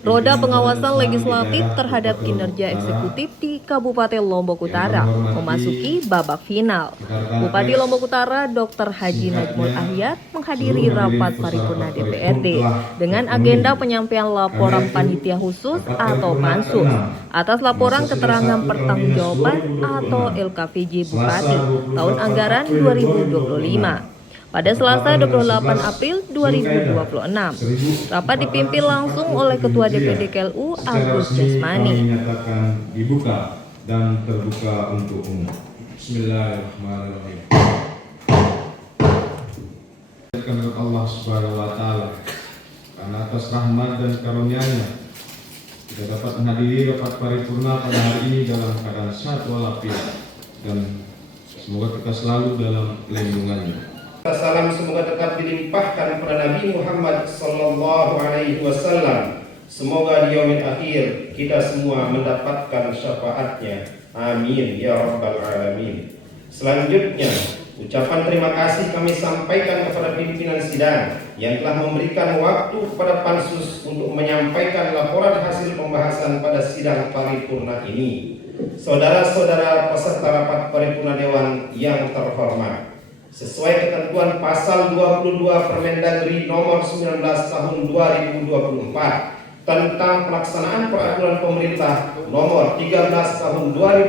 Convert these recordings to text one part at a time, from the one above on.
Roda pengawasan Islam di legislatif daerah terhadap Kabupaten Lombok kinerja Utara eksekutif di Kabupaten Lombok yang Utara kami hormati memasuki babak final. rekan-rekan Bupati pers. Lombok Utara Dr. Haji Najmul Singkatnya, Ahyad seluruh menghadiri hadirin rapat peserta paripurna rapat paripurna DPRD telah dengan terpenuhi. agenda penyampaian Karena laporan itu, panitia khusus rapat atau paripurna pansus ke-6 atas masa laporan sidang keterangan 1 tahun Dinas pertanggungjawaban atau 2026 LKPJ Selasa Bupati tahun 28 anggaran April 2026 2025 pada Selasa bertepatan dengan 28 11 April Zulkaidah 2026. Rapat dipimpin langsung oleh 1447 Ketua Hijriah. DPD KLU Secara Agus resmi kami Jasmani. nyatakan dibuka dan terbuka untuk umum. Bismillahirrahmanirrahim. Kepada Allah Subhanahu wa taala karena atas rahmat dan karunia-Nya kita dapat menghadiri rapat paripurna pada hari ini dalam keadaan sehat walafiat dan semoga kita selalu dalam lindungannya. Salam semoga tetap dilimpahkan kepada Nabi Muhammad sallallahu alaihi wasallam. Semoga di yaumil akhir kita semua mendapatkan syafaatnya. Amin ya rabbal alamin. Selanjutnya, ucapan terima kasih kami sampaikan kepada pimpinan sidang yang telah memberikan waktu kepada Pansus untuk menyampaikan laporan hasil pembahasan pada sidang paripurna ini. Saudara-saudara peserta rapat paripurna Dewan yang terhormat, sesuai ketentuan pasal 22 Permendagri nomor 19 tahun 2024 tentang pelaksanaan peraturan pemerintah nomor 13 tahun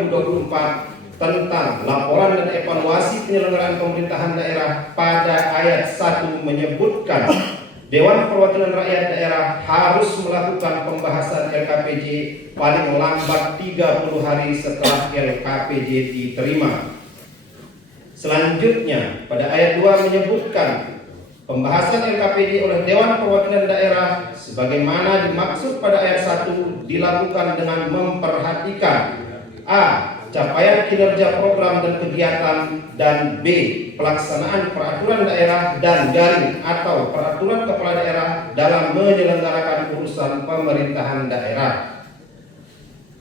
2024 tentang laporan dan evaluasi penyelenggaraan pemerintahan daerah, pada ayat 1 menyebutkan Dewan Perwakilan Rakyat Daerah harus melakukan pembahasan LKPJ paling lambat 30 hari setelah LKPJ diterima. Selanjutnya, pada ayat 2 menyebutkan pembahasan LKPD oleh Dewan Perwakilan Daerah sebagaimana dimaksud pada ayat 1 dilakukan dengan memperhatikan A. Capaian kinerja program dan kegiatan, dan B. Pelaksanaan peraturan daerah dan garing atau peraturan kepala daerah dalam menyelenggarakan urusan pemerintahan daerah.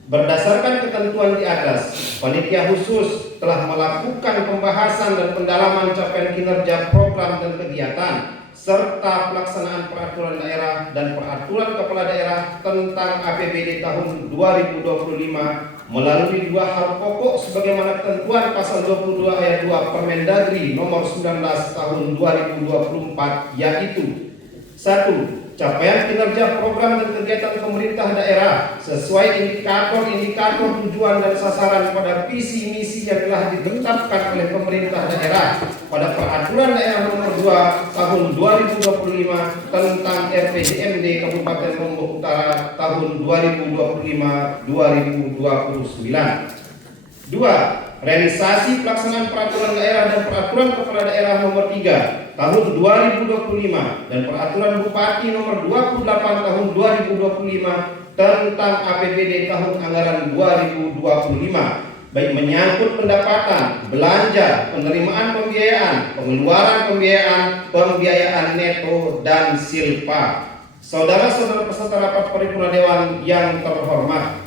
Berdasarkan ketentuan di atas, panitia khusus telah melakukan pembahasan dan pendalaman capaian kinerja program dan kegiatan serta pelaksanaan peraturan daerah dan peraturan kepala daerah tentang APBD tahun 2025 melalui dua hal pokok sebagaimana ketentuan pasal 22 ayat 2 Permendagri nomor 19 tahun 2024, yaitu 1. Capaian kinerja program dan kegiatan pemerintah daerah sesuai indikator-indikator tujuan dan sasaran pada visi misi yang telah ditetapkan oleh pemerintah daerah pada peraturan daerah nomor 2 tahun 2025 tentang RPJMD Kabupaten Lombok Utara tahun 2025-2029. 2. Realisasi pelaksanaan peraturan daerah dan peraturan kepala daerah nomor 3 tahun 2025 dan peraturan Bupati nomor 28 tahun 2025 tentang APBD tahun anggaran 2025, baik menyangkut pendapatan, belanja, penerimaan pembiayaan, pengeluaran pembiayaan neto, dan silpa. Saudara-saudara peserta rapat paripurna Dewan yang terhormat,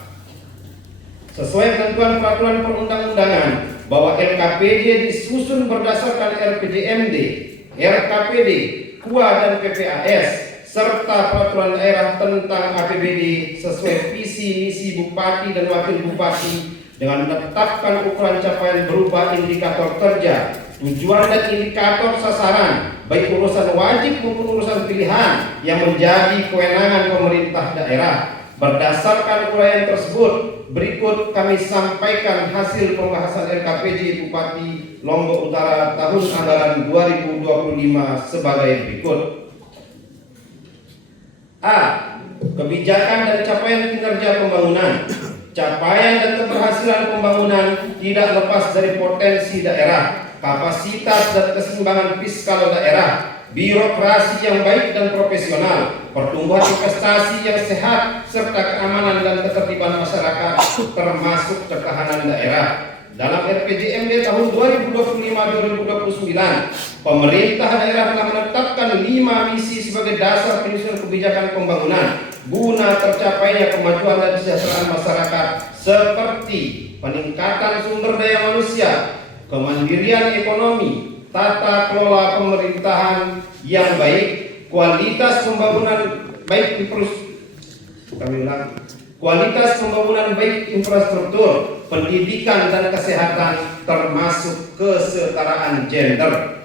sesuai ketentuan peraturan perundang-undangan bahwa LKPD disusun berdasarkan RPJMD, RKPD, KUA dan PPAS serta peraturan daerah tentang APBD sesuai visi misi bupati dan wakil bupati dengan menetapkan ukuran capaian berupa indikator kerja, tujuan dan indikator sasaran, baik urusan wajib maupun urusan pilihan yang menjadi kewenangan pemerintah daerah. Berdasarkan uraian tersebut, berikut kami sampaikan hasil pembahasan LKPJ Bupati Lombok Utara tahun anggaran 2025 sebagai berikut. A. Kebijakan dan capaian kinerja pembangunan. Capaian dan keberhasilan pembangunan tidak lepas dari potensi daerah, kapasitas dan keseimbangan fiskal daerah, birokrasi yang baik dan profesional, pertumbuhan investasi yang sehat, serta keamanan dan ketertiban masyarakat, termasuk ketahanan daerah. Dalam RPJMD tahun 2025-2029, pemerintah daerah telah menetapkan 5 misi sebagai dasar penyusunan kebijakan pembangunan guna tercapainya kemajuan dan kesejahteraan masyarakat, seperti peningkatan sumber daya manusia, kemandirian ekonomi, tata kelola pemerintahan yang baik, kualitas pembangunan baik di Kami ulang. Kualitas pembangunan baik infrastruktur, pendidikan dan kesehatan termasuk kesetaraan gender.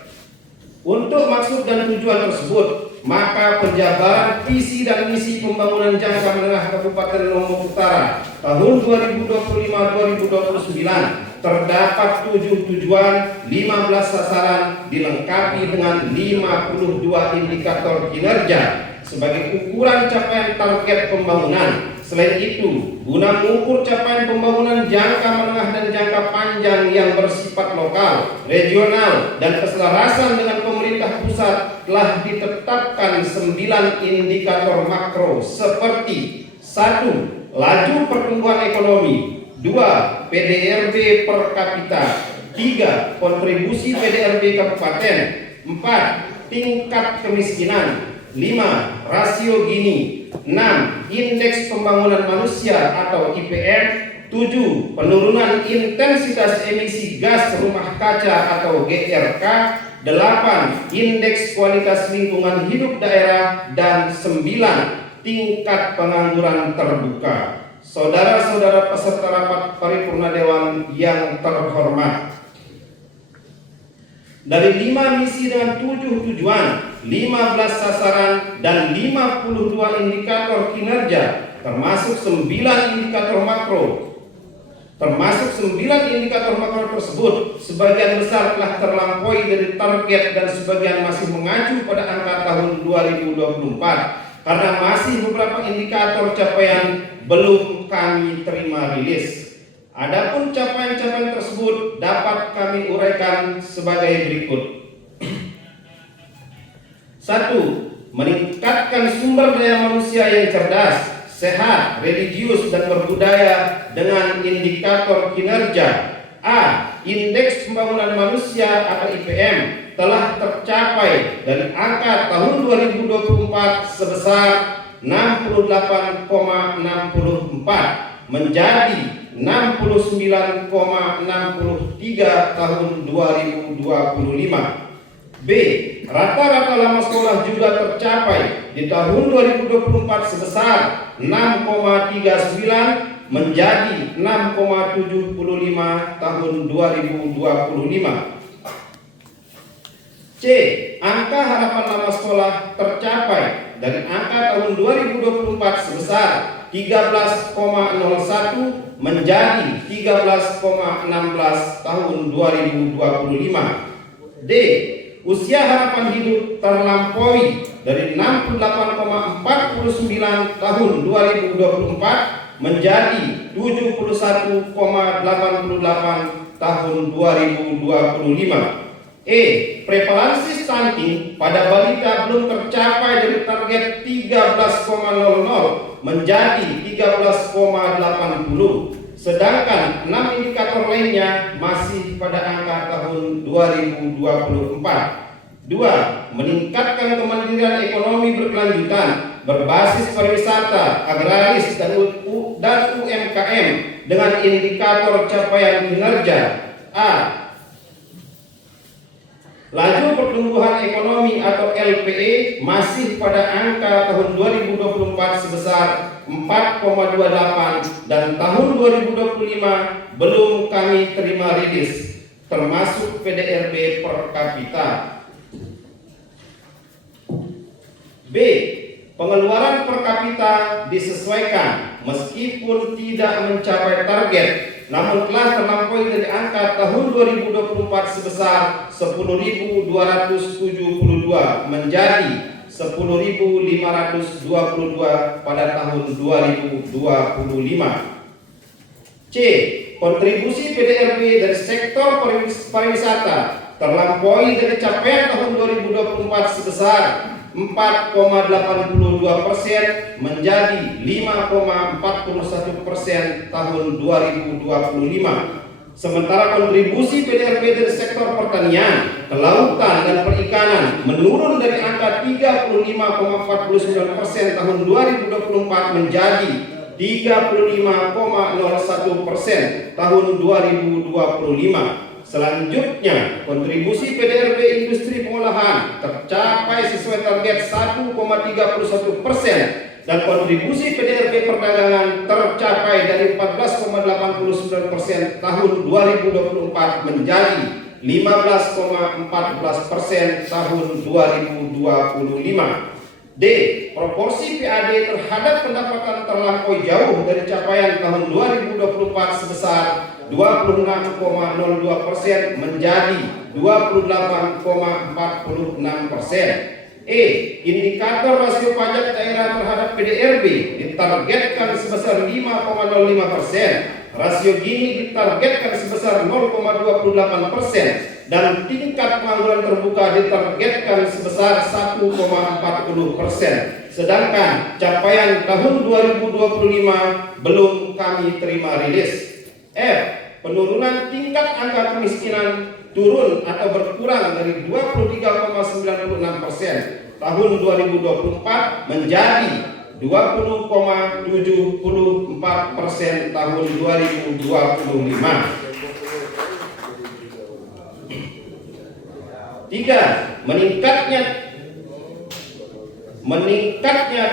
Untuk maksud dan tujuan tersebut, maka penjabaran visi dan misi pembangunan jangka menengah Kabupaten Lombok Utara tahun 2025-2029 terdapat 7 tujuan, 15 sasaran, dilengkapi dengan 52 indikator kinerja sebagai ukuran capaian target pembangunan. Selain itu, guna mengukur capaian pembangunan jangka menengah dan jangka panjang yang bersifat lokal, regional, dan keselarasan dengan pemerintah pusat, telah ditetapkan 9 indikator makro seperti 1. Laju pertumbuhan ekonomi, 2. PDRB per kapita, 3. Kontribusi PDRB kabupaten, 4. Tingkat kemiskinan, 5. Rasio Gini, 6. Indeks pembangunan manusia atau IPM, 7. Penurunan intensitas emisi gas rumah kaca atau GRK, 8. Indeks kualitas lingkungan hidup daerah, dan 9. Tingkat pengangguran terbuka. Saudara-saudara peserta rapat paripurna Dewan yang terhormat, dari 5 misi dengan 7 tujuan, 15 sasaran, dan 52 indikator kinerja, termasuk 9 indikator makro. Termasuk 9 indikator makro tersebut, sebagian besar telah terlampaui dari target dan sebagian masih mengacu pada angka tahun 2024, karena masih beberapa indikator capaian belum kami terima rilis. Adapun capaian-capaian tersebut dapat kami uraikan sebagai berikut. 1. Meningkatkan sumber daya manusia yang cerdas, sehat, religius, dan berbudaya dengan indikator kinerja. A. Indeks pembangunan manusia atau IPM telah tercapai dari angka tahun 2024 sebesar 68,64 menjadi 69,63 tahun 2025. B. Rata-rata lama sekolah juga tercapai di tahun 2024 sebesar 6,39 menjadi 6,75 tahun 2025. C. Angka harapan lama sekolah tercapai dari angka tahun 2024 sebesar 13,01 menjadi 13,16 tahun 2025. D. Usia harapan hidup terlampaui dari 68,49 tahun 2024 menjadi 71,88 tahun 2025. E. Prevalensi stunting pada balita belum tercapai dari target 13,00 menjadi 13,80, sedangkan 6 indikator lainnya masih pada angka tahun 2024. 2. Meningkatkan kemandirian ekonomi berkelanjutan berbasis pariwisata, agraris, dan UMKM dengan indikator capaian kinerja. A. Laju pertumbuhan ekonomi atau LPE masih pada angka tahun 2024 sebesar 4,28 dan tahun 2025 belum kami terima rilis, termasuk PDRB per kapita. B. Pengeluaran per kapita disesuaikan meskipun tidak mencapai target, namun telah terlampaui dari angka tahun 2024 sebesar 10.272 menjadi 10.522 pada tahun 2025. C. Kontribusi PDRB dari sektor pariwisata terlampaui dari capaian tahun 2024 sebesar 4,82% menjadi 5,41% tahun 2025. Sementara kontribusi PDRB dari sektor pertanian, kelautan, dan perikanan menurun dari angka 35,49% tahun 2024 menjadi 35,01% tahun 2025. Selanjutnya, kontribusi PDRB industri pengolahan tercapai sesuai target 1,31% dan kontribusi PDRB perdagangan tercapai dari 14,89% tahun 2024 menjadi 15,14% tahun 2025. D. Proporsi PAD terhadap pendapatan terlampaui jauh dari capaian tahun 2024 sebesar 26,02% menjadi 28,46%. E. Indikator rasio pajak daerah terhadap PDRB ditargetkan sebesar 5,05%, rasio Gini ditargetkan sebesar 0,28%, dan tingkat pengangguran terbuka ditargetkan sebesar 1,40%. Sedangkan capaian tahun 2025 belum kami terima rilis. F. Penurunan tingkat angka kemiskinan turun atau berkurang dari 23,96% tahun 2024 menjadi 20,74% tahun 2025. 3. Meningkatnya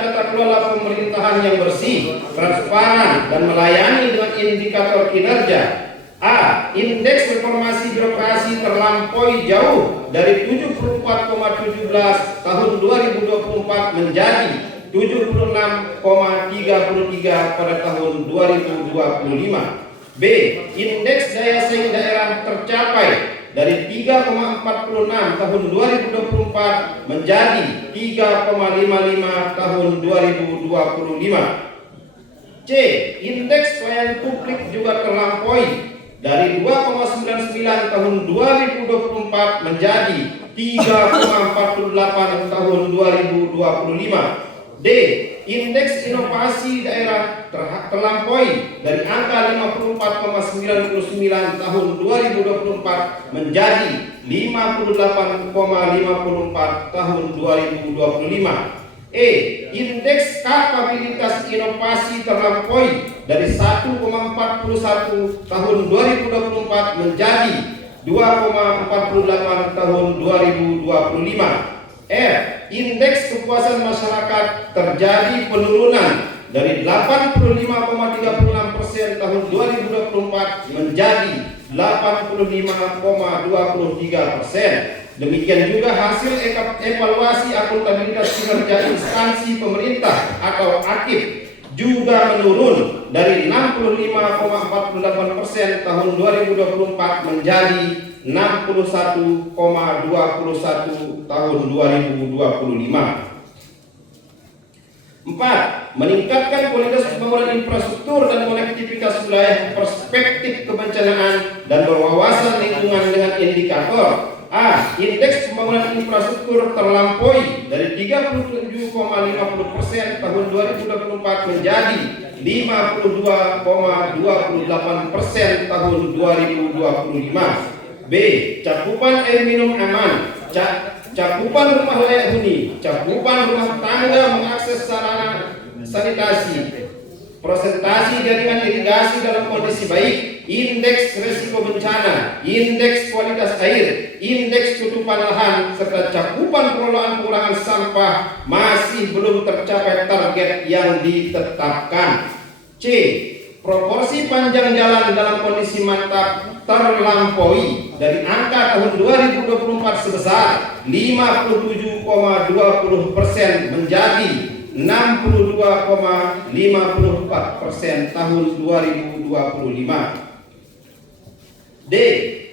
tata kelola pemerintahan yang bersih, transparan, dan melayani dengan indikator kinerja. A. Indeks reformasi birokrasi terlampaui jauh dari 74,17 tahun 2024 menjadi 76,33 pada tahun 2025. B. Indeks daya saing daerah tercapai dari 3,46 tahun 2024 menjadi 3,55 tahun 2025. C. Indeks pelayanan publik juga terlampaui dari 2,99 tahun 2024 menjadi 3,48 tahun 2025. D. Indeks inovasi daerah terlampaui dari angka 54,99 tahun 2024 menjadi 58,54 tahun 2025. E. Indeks kapabilitas inovasi terlampaui dari 1,41 tahun 2024 menjadi 2,48 tahun 2025. F. Indeks kepuasan masyarakat terjadi penurunan dari 85,36% tahun 2024 menjadi 85,23%. Demikian juga hasil evaluasi akuntabilitas kinerja instansi pemerintah atau AKIP juga menurun dari 65,48% tahun 2024 menjadi 61,21 tahun 2025. 4. Meningkatkan kualitas pembangunan infrastruktur dan konektivitas wilayah perspektif kebencanaan dan berwawasan lingkungan dengan indikator. A. Indeks pembangunan infrastruktur terlampaui dari 37,50% tahun 2024 menjadi 52,28% tahun 2025. B. Cakupan air minum aman, cakupan rumah layak huni, cakupan rumah tangga mengakses sarana sanitasi, prosentasi jaringan irigasi dalam kondisi baik, indeks risiko bencana, indeks kualitas air, indeks tutupan lahan, serta cakupan pengelolaan pengurangan sampah masih belum tercapai target yang ditetapkan. C. Proporsi panjang jalan dalam kondisi mantap terlampaui dari angka tahun 2024 sebesar 57,20% menjadi 62,54% tahun 2025. D.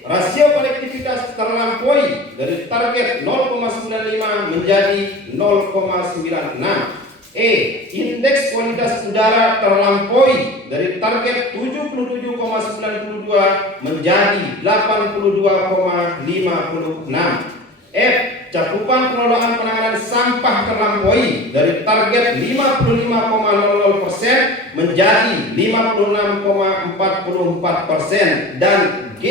Rasio konektivitas terlampaui dari target 0,95 menjadi 0,96. E. Indeks kualitas udara terlampaui dari target 77,92 menjadi 82,56. F. Cakupan pengelolaan penanganan sampah terlampaui dari target 55,00% menjadi 56,44%. Dan G.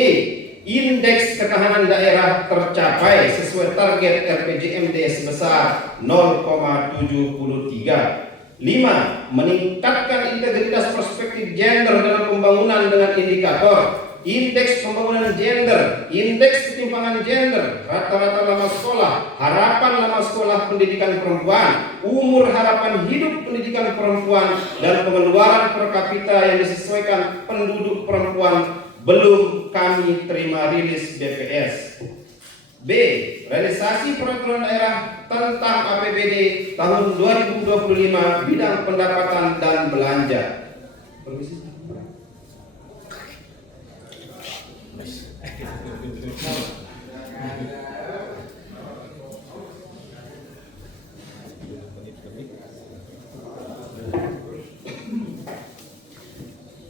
Indeks ketahanan daerah tercapai sesuai target RPJMD sebesar 0,73. 5. Meningkatkan integritas perspektif gender dalam pembangunan dengan indikator indeks pembangunan gender, indeks ketimpangan gender, rata-rata lama sekolah, harapan lama sekolah pendidikan perempuan, umur harapan hidup pendidikan perempuan, dan pengeluaran per kapita yang disesuaikan penduduk perempuan belum kami terima rilis BPS. B. Realisasi peraturan daerah tentang APBD tahun 2025 bidang pendapatan dan belanja. Permisi.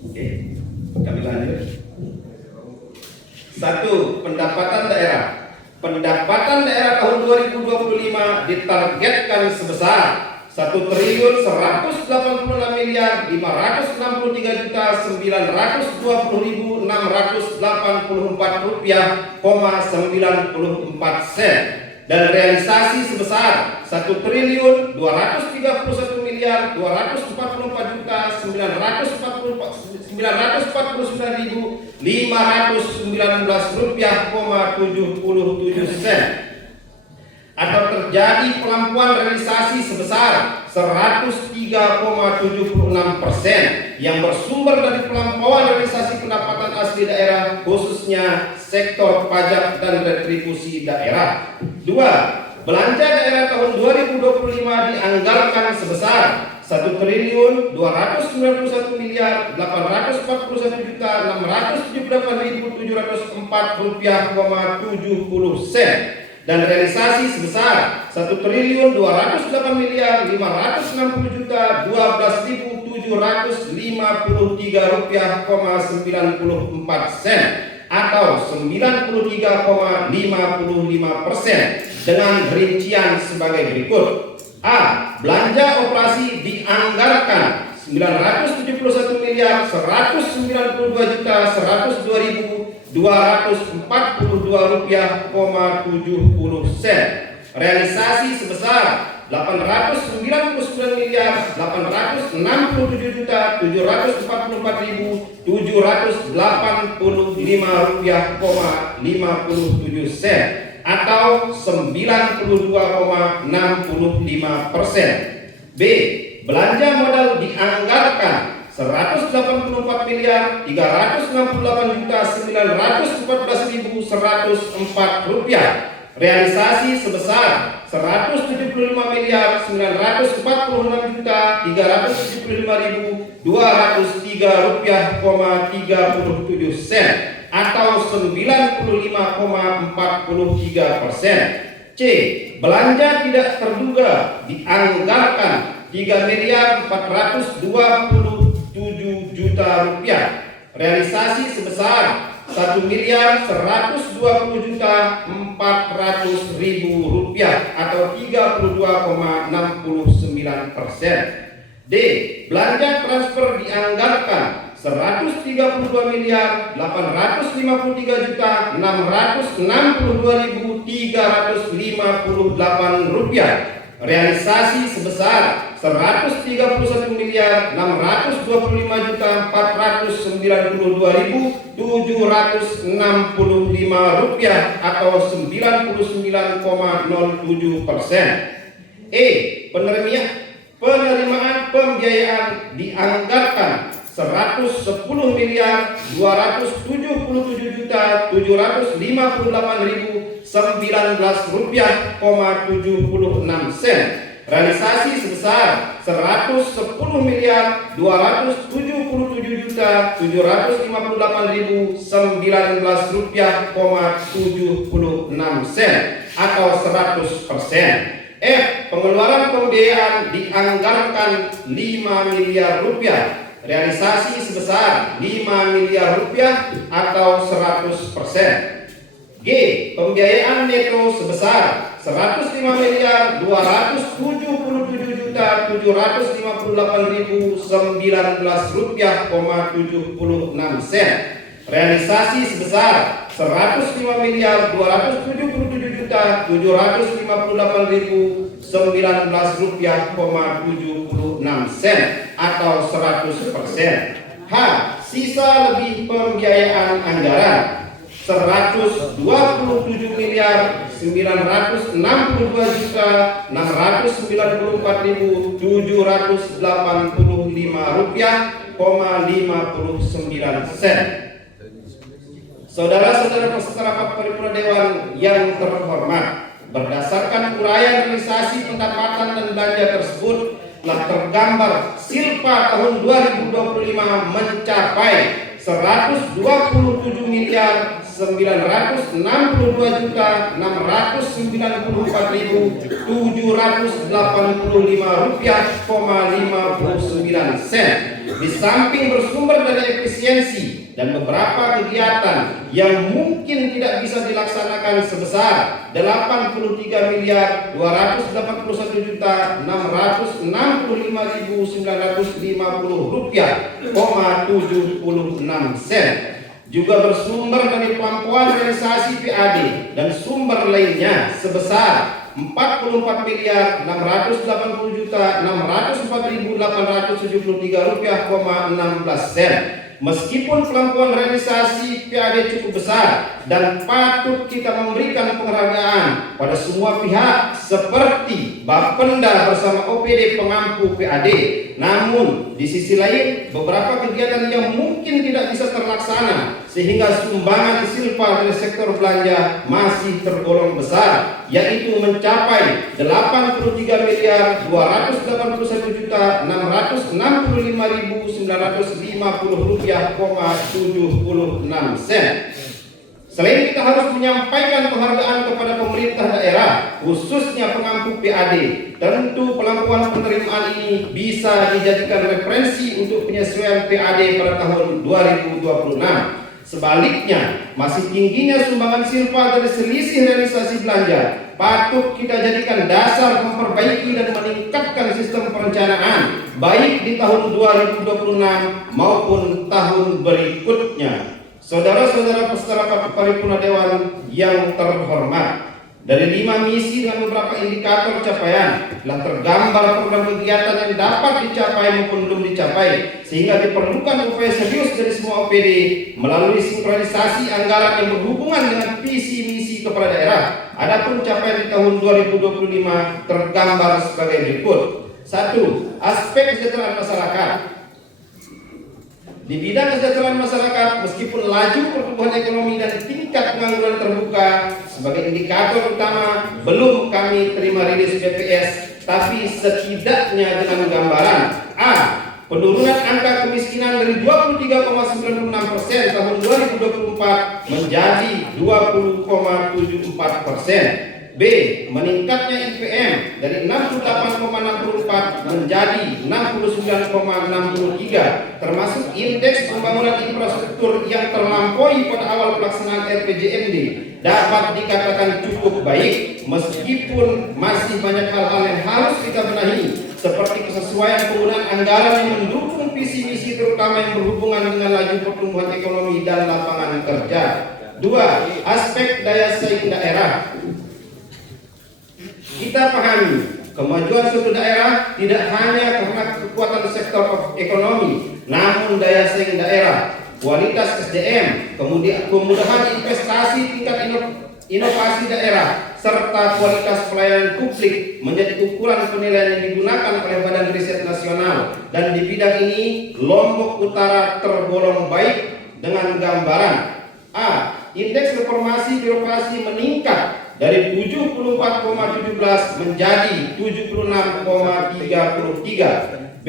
Oke, kami lanjut. 1. Pendapatan daerah. Pendapatan daerah tahun 2025 ditargetkan sebesar 1.186.920.924 rupiah,94 sen dan realisasi sebesar 1.234.949.519 rupiah,77 sen atau terjadi pelampuan realisasi sebesar 103,76% yang bersumber dari pelampauan realisasi pendapatan asli daerah khususnya sektor pajak dan retribusi daerah. 2. Belanja daerah tahun 2025 dianggarkan sebesar 1.291.841.678.704 rupiah,70 sen dan realisasi sebesar 1.288.560.012.753 rupiah,94 sen atau 93,55% dengan rincian sebagai berikut. A. Belanja operasi dianggarkan 972.192.102.242 rupiah,70 sen. Realisasi sebesar 899.864.785 rupiah,57 sen atau 92,65%. B. Belanja modal dianggarkan 184.368.914.104 rupiah. Realisasi sebesar 175.946.375.203 rupiah,37 sen atau 95,43%. C. Belanja tidak terduga dianggarkan 3.427.000.000 rupiah. Realisasi sebesar 1.120.400.000 rupiah atau 32,69%. D. Belanja transfer dianggarkan 133.853.662.358 rupiah. Realisasi sebesar 131.992.765 rupiah atau 99,07%. E. Penerimaan pembiayaan dianggarkan 110.277.758.019 rupiah,76 sen. Realisasi sebesar 110.277.758.019 rupiah,76 sen atau 100%. F. Pengeluaran pembiayaan dianggarkan 5 miliar rupiah. Realisasi sebesar 5 miliar rupiah atau 100%. G. Pembiayaan neto sebesar 105.257.758.019 rupiah,76 sen. Realisasi sebesar 105.277.758.019 rupiah,76 sen atau 100%. H. C. Sisa lebih pembiayaan anggaran 127 miliar 962 juta 694.785 rupiah, 59 sen. Saudara-saudara peserta rapat paripurna Dewan yang terhormat, berdasarkan uraian realisasi pendapatan dan belanja tersebut telah tergambar silpa tahun 2025 mencapai 127 miliar 962 juta 694.785 rupiah, 59 sen. Di samping bersumber dari efisiensi dan beberapa kegiatan yang mungkin tidak bisa dilaksanakan sebesar 83 miliar 281 juta 665.950 rupiah, 76 sen. Juga bersumber dari pelampauan realisasi PAD dan sumber lainnya sebesar 44 miliar 680 juta 604.873 rupiah, 16 sen. Meskipun pelampauan realisasi PAD cukup besar dan patut kita memberikan penghargaan pada semua pihak seperti Bapenda bersama OPD pengampu PAD, namun di sisi lain beberapa kegiatan yang mungkin tidak bisa terlaksana sehingga sumbangan silpa dari sektor belanja masih tergolong besar, yaitu mencapai 83 miliar 281 juta 665.950 rupiah, 76 sen. Selain kita harus menyampaikan penghargaan kepada pemerintah daerah, khususnya pengampu PAD, tentu pelampauan penerimaan ini bisa dijadikan referensi untuk penyesuaian PAD pada tahun 2026. Sebaliknya, masih tingginya sumbangan silpa dari selisih realisasi belanja patut kita jadikan dasar memperbaiki dan meningkatkan sistem perencanaan baik di tahun 2026 maupun tahun berikutnya. Saudara-saudara peserta rapat paripurna Dewan yang terhormat, dari 5 misi dengan beberapa indikator capaian telah tergambar program kegiatan yang dapat dicapai maupun belum dicapai, sehingga diperlukan upaya serius dari semua OPD melalui sinkronisasi anggaran yang berhubungan dengan visi misi kepala daerah. Adapun capaian di tahun 2025 tergambar sebagai berikut. 1. Aspek kesejahteraan masyarakat. Di bidang kesejahteraan masyarakat, meskipun laju pertumbuhan ekonomi dan tingkat pengangguran terbuka sebagai indikator utama belum kami terima rilis BPS, tapi setidaknya dengan gambaran: A. Penurunan angka kemiskinan dari 23,96% tahun 2024 menjadi 20,74%. B. Meningkatnya IPM dari 68,64 menjadi 69,63, termasuk indeks pembangunan infrastruktur yang terlampaui pada awal pelaksanaan RPJMD dapat dikatakan cukup baik, meskipun masih banyak hal-hal yang harus kita benahi, seperti kesesuaian penggunaan anggaran yang mendukung visi misi terutama yang berhubungan dengan laju pertumbuhan ekonomi dan lapangan kerja. 2. Aspek daya saing daerah. Kita pahami kemajuan suatu daerah tidak hanya karena kekuatan sektor ekonomi, namun daya saing daerah, kualitas SDM, kemudian kemudahan investasi, tingkat inovasi daerah, serta kualitas pelayanan publik menjadi ukuran penilaian yang digunakan oleh Badan Riset Nasional. Dan di bidang ini Lombok Utara tergolong baik dengan gambaran: A. Indeks reformasi birokrasi meningkat dari 74,17 menjadi 76,33. B.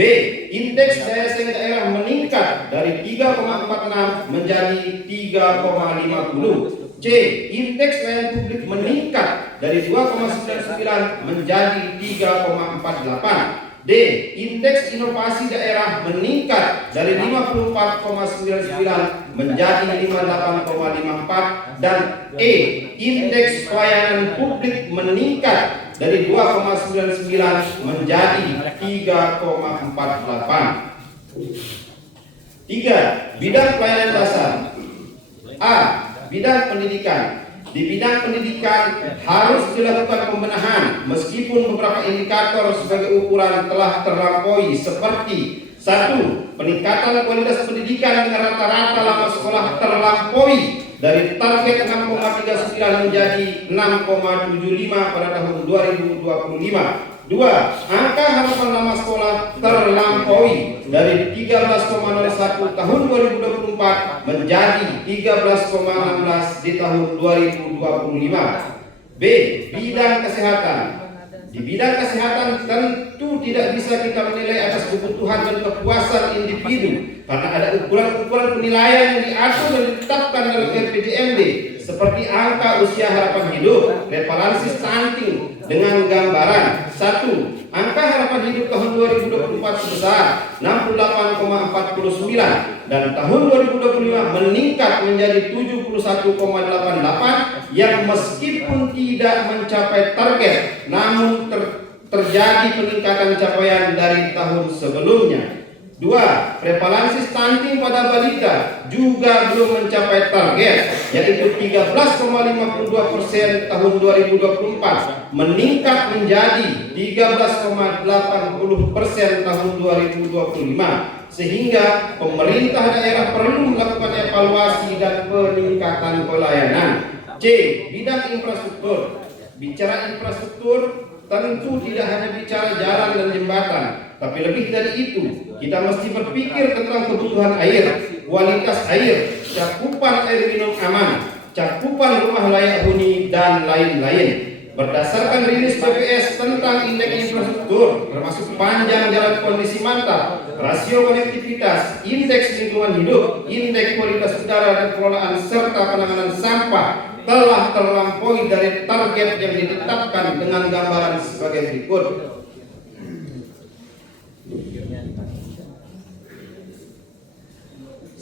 Indeks daya saing daerah meningkat dari 3,46 menjadi 3,50. C. Indeks pelayanan publik meningkat dari 2,99 menjadi 3,48. D. Indeks inovasi daerah meningkat dari 54,99 menjadi 58,54. Dan E. Indeks pelayanan publik meningkat dari 2,99 menjadi 3,48. 3. Bidang pelayanan dasar. A. Bidang pendidikan. Di bidang pendidikan harus dilakukan pembenahan, meskipun beberapa indikator sebagai ukuran telah terlampaui, seperti Satu, peningkatan kualitas pendidikan dengan rata-rata lama sekolah terlampaui dari target 6,39 menjadi 6,75 pada tahun 2025. Dua, angka harapan lama sekolah terlampaui dari 13,01 tahun 2024 menjadi 13,16 di tahun 2025. B. Bidang kesehatan. Di bidang kesehatan tentu tidak bisa kita menilai atas kebutuhan dan kepuasan individu karena ada ukuran-ukuran penilaian yang diatur dan ditetapkan dalam RPJMD seperti angka usia harapan hidup, prevalensi stunting dengan gambaran. Satu, angka harapan hidup tahun 2024 sebesar 68,49 dan tahun 2025 meningkat menjadi 71,88 yang meskipun tidak mencapai target namun terjadi peningkatan capaian dari tahun sebelumnya. Dua, prevalensi stunting pada balita juga belum mencapai target, yaitu 13,52% tahun 2024, meningkat menjadi 13,80% tahun 2025, sehingga pemerintah daerah perlu melakukan evaluasi dan peningkatan pelayanan. C. Bidang infrastruktur. Bicara infrastruktur, tentu tidak hanya bicara jalan dan jembatan, tapi lebih dari itu, kita mesti berpikir tentang kebutuhan air, kualitas air, cakupan air minum aman, cakupan rumah layak huni, dan lain-lain. Berdasarkan rilis BPS tentang indeks infrastruktur, termasuk panjang jalan kondisi mantap, rasio konektivitas, indeks lingkungan hidup, indeks kualitas udara dan pengelolaan serta penanganan sampah telah terlampaui dari target yang ditetapkan dengan gambaran sebagai berikut.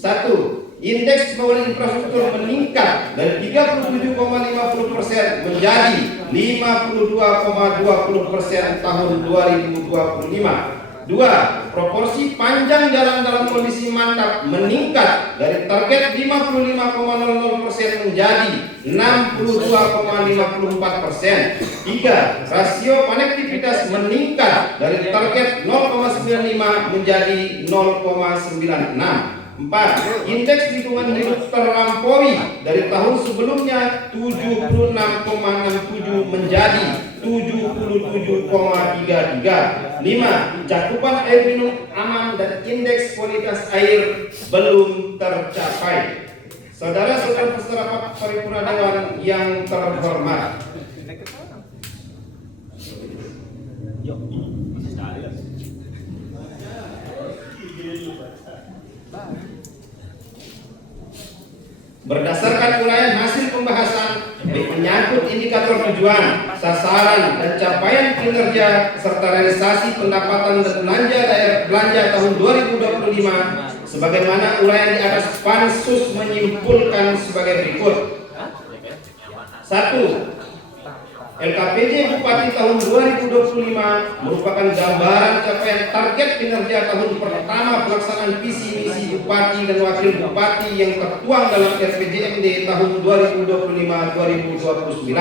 Satu, indeks pembangunan infrastruktur meningkat dari 37,50% menjadi 52,20% tahun 2025. Dua, proporsi panjang jalan dalam kondisi mantap meningkat dari target 55,00% menjadi 62,54%. Tiga, rasio konektivitas meningkat dari target 0,95 menjadi 0,96. 4. Indeks lingkungan hidup terlampaui dari tahun sebelumnya 76,67 menjadi 77,33. 5. Cakupan air minum aman dan indeks kualitas air belum tercapai. Saudara-saudara peserta paripurna dewan yang terhormat, berdasarkan uraian hasil pembahasan menyangkut indikator tujuan, sasaran, dan capaian kinerja serta realisasi pendapatan dan belanja tahun 2025, sebagaimana uraian di atas Pansus menyimpulkan sebagai berikut. 1. LKPJ Bupati tahun 2025 merupakan gambaran capaian target kinerja tahun pertama pelaksanaan visi misi Bupati dan Wakil Bupati yang tertuang dalam RPJMD tahun 2025-2029.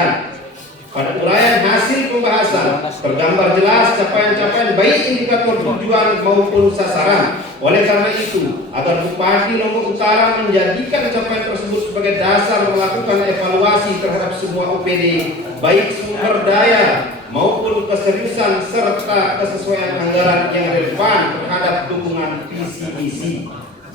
Pada uraian hasil pembahasan tergambar jelas capaian-capaian baik indikator tujuan maupun sasaran. Oleh karena itu, agar Bupati Lombok Utara menjadikan capaian tersebut sebagai dasar melakukan evaluasi terhadap semua OPD, baik sumber daya maupun keseriusan serta kesesuaian anggaran yang relevan terhadap dukungan visi misi.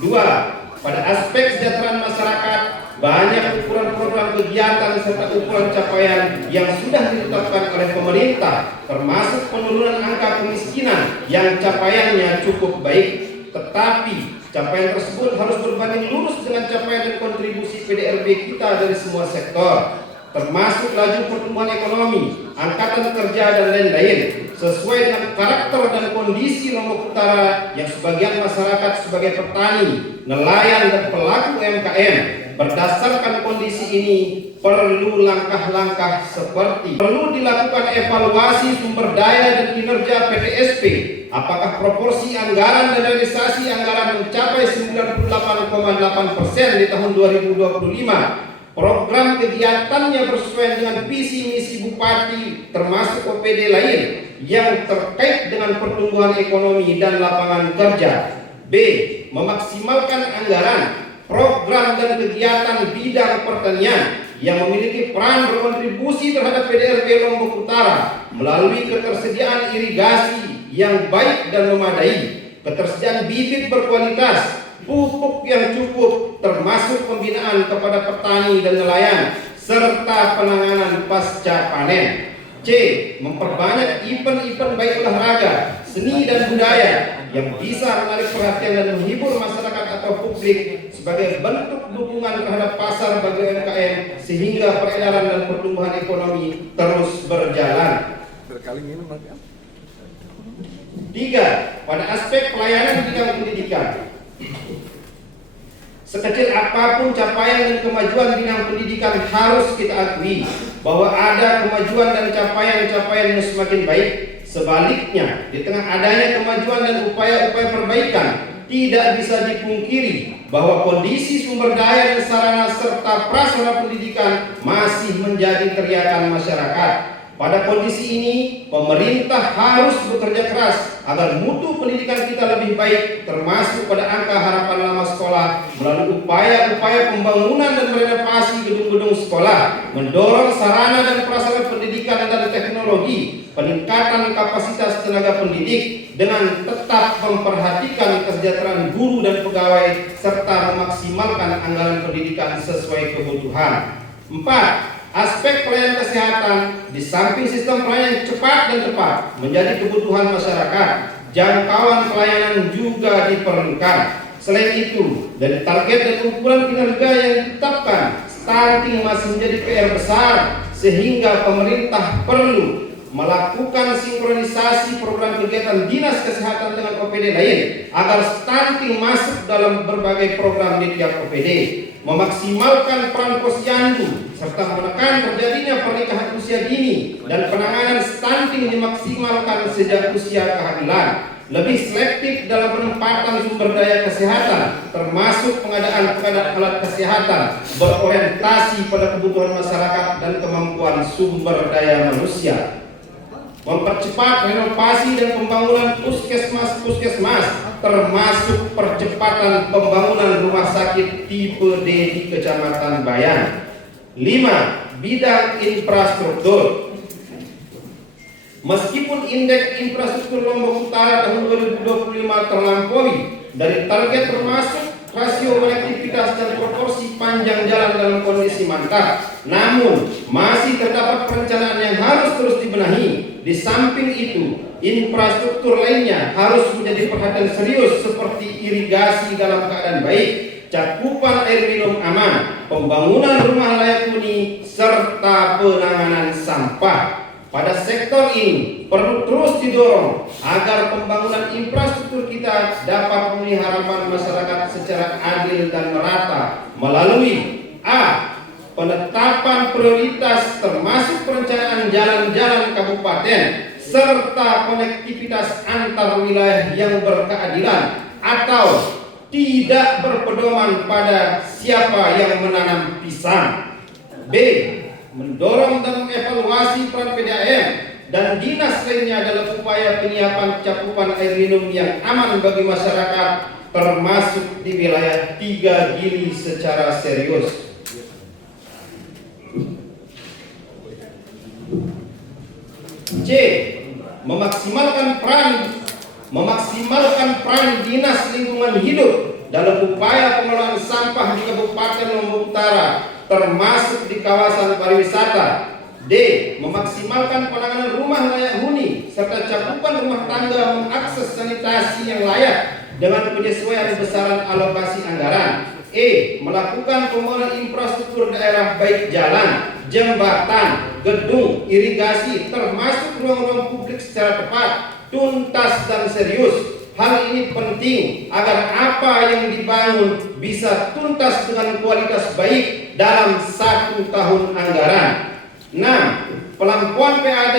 2. Pada aspek kesejahteraan masyarakat, banyak ukuran program kegiatan serta ukuran capaian yang sudah ditetapkan oleh pemerintah, termasuk penurunan angka kemiskinan yang capaiannya cukup baik. Tetapi capaian tersebut harus berbanding lurus dengan capaian dan kontribusi PDRB kita dari semua sektor, termasuk laju pertumbuhan ekonomi, angkatan kerja, dan lain-lain, sesuai dengan karakter dan kondisi Lombok Utara yang sebagian masyarakat sebagai petani, nelayan, dan pelaku UMKM. Berdasarkan kondisi ini, perlu langkah-langkah seperti perlu dilakukan evaluasi sumber daya dan kinerja PTSP. Apakah proporsi anggaran dan realisasi anggaran mencapai 98,8% di tahun 2025? Program kegiatannya bersesuaian dengan visi misi Bupati termasuk OPD lain yang terkait dengan pertumbuhan ekonomi dan lapangan kerja. B. Memaksimalkan anggaran, program dan kegiatan bidang pertanian yang memiliki peran berkontribusi terhadap PDRB Lombok Utara melalui ketersediaan irigasi yang baik dan memadai, ketersediaan bibit berkualitas, pupuk yang cukup, termasuk pembinaan kepada petani dan nelayan, serta penanganan pasca panen. C. Memperbanyak event-event baik olahraga, seni dan budaya yang bisa menarik perhatian dan menghibur masyarakat atau publik sebagai bentuk dukungan terhadap pasar bagi UMKM sehingga peredaran dan pertumbuhan ekonomi terus berjalan. 3. Pada aspek pelayanan bidang pendidikan, sekecil apapun capaian dan kemajuan bidang pendidikan, harus kita akui bahwa ada kemajuan dan capaian-capaian yang semakin baik. Sebaliknya, di tengah adanya kemajuan dan upaya-upaya perbaikan, tidak bisa dipungkiri bahwa kondisi sumber daya dan sarana serta prasarana pendidikan masih menjadi teriakan masyarakat. Pada kondisi ini, pemerintah harus bekerja keras agar mutu pendidikan kita lebih baik, termasuk pada angka harapan lama sekolah melalui upaya-upaya pembangunan dan renovasi gedung-gedung sekolah, mendorong sarana dan prasarana pendidikan dan teknologi, peningkatan kapasitas tenaga pendidik dengan tetap memperhatikan kesejahteraan guru dan pegawai serta memaksimalkan anggaran pendidikan sesuai kebutuhan. 4. Aspek pelayanan kesehatan, di samping sistem pelayanan cepat dan tepat menjadi kebutuhan masyarakat, jangkauan pelayanan juga diperlukan. Selain itu, dari target dan ukuran kinerja yang ditetapkan, stunting masih menjadi PR besar sehingga pemerintah perlu melakukan sinkronisasi program kegiatan dinas kesehatan dengan OPD lain agar stunting masuk dalam berbagai program di tiap OPD, memaksimalkan peran posyandu serta menekan terjadinya pernikahan usia dini dan penanganan stunting dimaksimalkan sejak usia kehamilan, lebih selektif dalam penempatan sumber daya kesehatan termasuk pengadaan alat kesehatan berorientasi pada kebutuhan masyarakat dan kemampuan sumber daya manusia, mempercepat renovasi dan pembangunan puskesmas termasuk percepatan pembangunan rumah sakit tipe D di Kecamatan Bayan. 5. Bidang infrastruktur. Meskipun indeks infrastruktur Lombok Utara tahun 2025 terlampaui dari target termasuk rasio konektivitas dan proporsi panjang jalan dalam kondisi mantap, namun masih terdapat perencanaan yang harus terus dibenahi. Di samping itu, infrastruktur lainnya harus menjadi perhatian serius seperti irigasi dalam keadaan baik, cakupan air minum aman, pembangunan rumah layak huni, serta penanganan sampah. Pada sektor ini perlu terus didorong agar pembangunan infrastruktur kita dapat memenuhi harapan masyarakat secara adil dan merata melalui A. Penetapan prioritas termasuk perencanaan jalan-jalan kabupaten serta konektivitas antar wilayah yang berkeadilan atau tidak berpedoman pada siapa yang menanam pisang. B. Mendorong dan mengevaluasi peran PDAM dan dinas lainnya dalam upaya penyiapan cakupan air minum yang aman bagi masyarakat termasuk di wilayah 3 Gili secara serius. C. Memaksimalkan peran dinas lingkungan hidup dalam upaya pengelolaan sampah di Kabupaten Lombok Utara termasuk di kawasan pariwisata. D. Memaksimalkan penanganan rumah layak huni serta cakupan rumah tangga mengakses sanitasi yang layak dengan penyesuaian besaran alokasi anggaran. E. Melakukan pembangunan infrastruktur daerah baik jalan, jembatan, gedung, irigasi termasuk ruang-ruang publik secara tepat, tuntas dan serius. Hal ini penting agar apa yang dibangun bisa tuntas dengan kualitas baik dalam 1 tahun anggaran. 6. Pelampuan PAD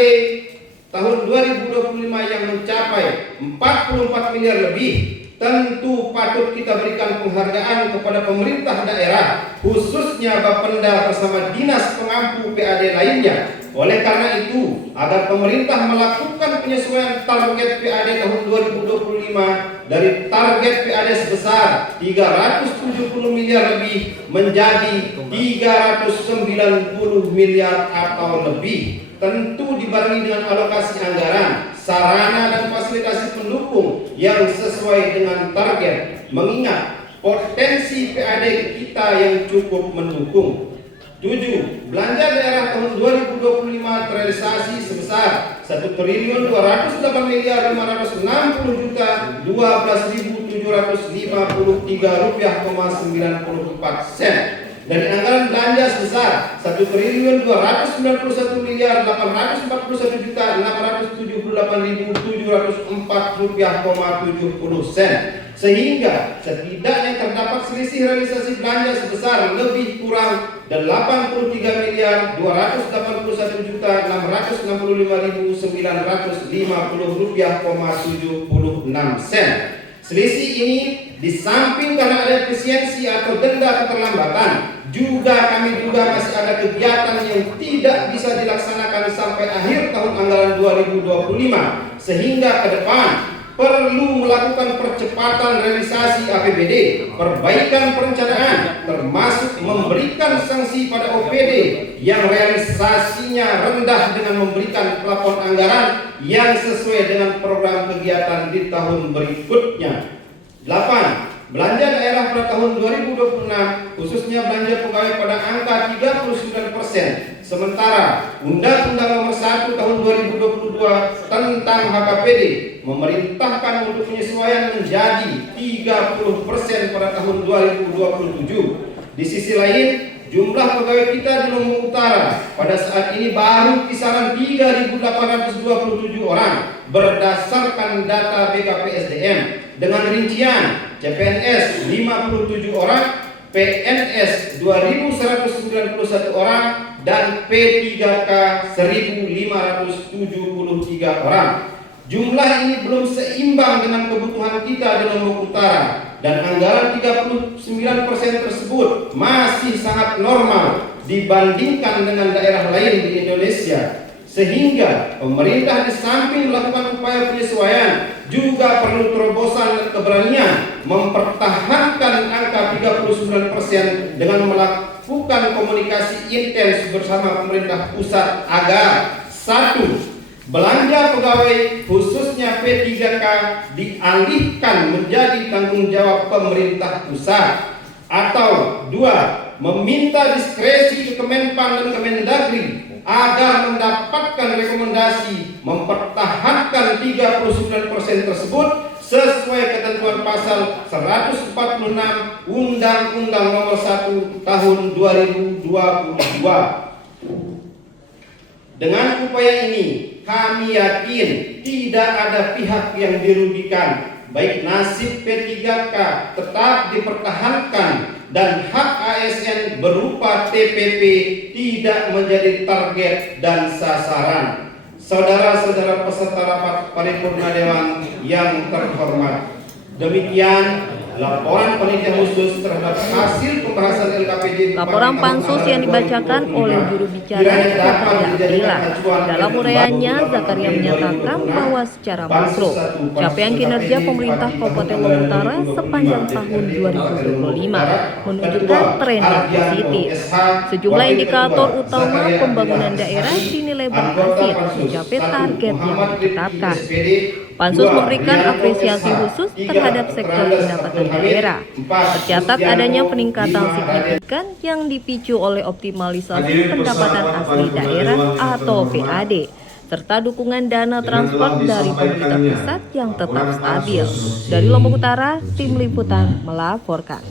tahun 2025 yang mencapai 44 miliar lebih tentu patut kita berikan penghargaan kepada pemerintah daerah, khususnya Bapenda bersama dinas pengampu PAD lainnya Oleh karena itu, agar pemerintah melakukan penyesuaian target PAD tahun 2025 dari target PAD sebesar 370 miliar lebih menjadi 390 miliar atau lebih, tentu dibarengi dengan alokasi anggaran, sarana dan fasilitasi pendukung yang sesuai dengan target, mengingat potensi PAD kita yang cukup mendukung. 7. Belanja daerah tahun 2025 terrealisasi sebesar 1.208.560.012.754 rupiah,94 dari anggaran belanja sebesar 1.281.841.678.704 rupiah,70 sehingga setidaknya terdapat selisih realisasi belanja sebesar lebih kurang 83.281.665.950 rupiah,76. Selisih ini di samping karena ada efisiensi atau denda keterlambatan, juga kami duga masih ada kegiatan yang tidak bisa dilaksanakan sampai akhir tahun anggaran 2025, sehingga ke depan perlu melakukan percepatan realisasi APBD, perbaikan perencanaan, termasuk memberikan sanksi pada OPD yang realisasinya rendah dengan memberikan plafon anggaran yang sesuai dengan program kegiatan di tahun berikutnya. 8. Belanja daerah pada tahun 2026 khususnya belanja pegawai pada angka 39%, sementara Undang-Undang Nomor 1 Tahun 2022 tentang HKPD memerintahkan untuk penyesuaian menjadi 30% pada tahun 2027. Di sisi lain, jumlah pegawai kita di Lombok Utara pada saat ini baru kisaran 3.827 orang berdasarkan data BKPSDM, dengan rincian CPNS 57 orang, PNS 2.191 orang, dan P3K 1.573 orang. Jumlah ini belum seimbang dengan kebutuhan kita di Lombok Utara, dan anggaran 39% tersebut masih sangat normal dibandingkan dengan daerah lain di Indonesia. Sehingga pemerintah di samping melakukan upaya penyesuaian juga perlu terobosan dan keberanian mempertahankan angka 39% dengan melakukan komunikasi intens bersama pemerintah pusat agar 1. Belanja pegawai khususnya P3K dialihkan menjadi tanggung jawab pemerintah pusat, atau 2. Meminta diskresi ke Kemenpan dan Kemendagri agar mendapatkan rekomendasi mempertahankan 39% tersebut sesuai ketentuan pasal 146 Undang-Undang Nomor 1 Tahun 2022. Dengan upaya ini, kami yakin tidak ada pihak yang dirugikan, baik nasib P3K tetap dipertahankan dan hak ASN berupa TPP tidak menjadi target dan sasaran. Saudara-saudara peserta rapat paripurna Dewan yang terhormat, demikian laporan panitia khusus terhadap hasil pembahasan LKPD. Laporan pansus yang dibacakan oleh juru bicara Zakaria Aprila. Dalam uraiannya, Zakaria menyatakan bahwa secara makro, capaian kinerja pemerintah Kabupaten Lombok Utara sepanjang tahun 2025 menunjukkan tren yang positif. Sejumlah indikator utama pembangunan daerah dinilai berhasil mencapai target yang ditetapkan. Pansus memberikan apresiasi khusus terhadap sektor pendapatan daerah. Tercatat adanya peningkatan signifikan yang dipicu oleh optimalisasi pendapatan asli daerah atau PAD, serta dukungan dana transport dari pemerintah pusat yang tetap stabil. Dari Lombok Utara, Tim Liputan melaporkan.